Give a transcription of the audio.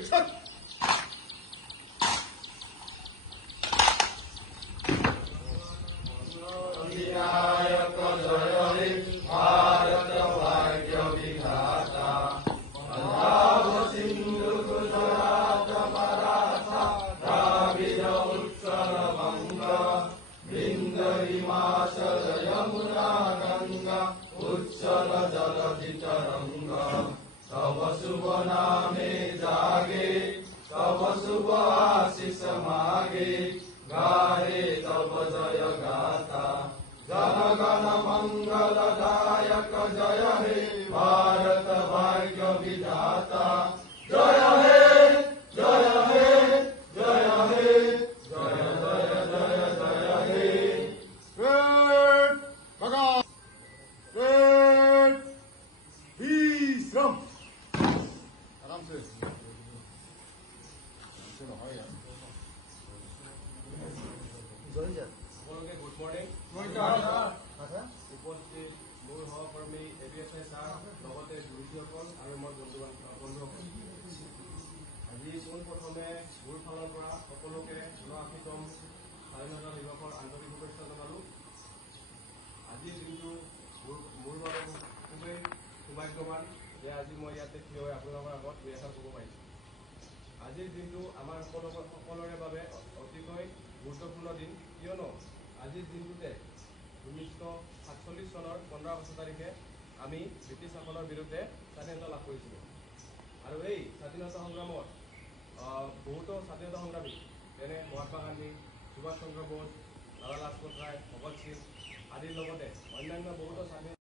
उच्चल जलधि तरंगा तब शुभ नामे जागे तब शुभ आशीष मागे गाहे तब जय गाथा जन गण मंगलदायक जय हे भारत भाग्य विधाता जय हे जय हे जय हे जय जय जय जय हे आराम से चलो সকলোকে গুড মৰ্ণিং উপস্থিত মোৰ সহকৰ্মী ABSI ছাৰ লগতে গুৰুজীসকল আৰু মোৰ বন্ধুসকল আজি পোনপ্ৰথমে মোৰ ফালৰ পৰা সকলোকে ৭৯তম স্বাধীনতা দিৱসৰ আন্তৰিক শুভেচ্ছা জনালোঁ। আজিৰ দিনটো মোৰ বাবে খুবেই সৌভাগ্যৱান যে আজি মই ইয়াতে থিয় হৈ আপোনালোকৰ আগত দুই এষাৰ ক'ব পাৰিছোঁ। আজিৰ দিনটো আমাৰ সকলোৰে বাবে অতিকৈ গুৰুত্বপূৰ্ণ দিন, কিয়নো আজিৰ দিনটোতে ১৯৪৭ চনৰ ১৫ আগষ্ট তাৰিখে আমি ব্ৰিটিছ শাসনৰ বিৰুদ্ধে স্বাধীনতা লাভ কৰিছিলোঁ। আৰু এই স্বাধীনতা সংগ্ৰামত বহুতো স্বাধীনতা সংগ্ৰামী যেনে মহাত্মা গান্ধী, সুভাষ চন্দ্ৰ বোস, লালা লাজপত ৰায়, ভগত সিং আদিৰ লগতে অন্যান্য বহুতো স্বাধীনতা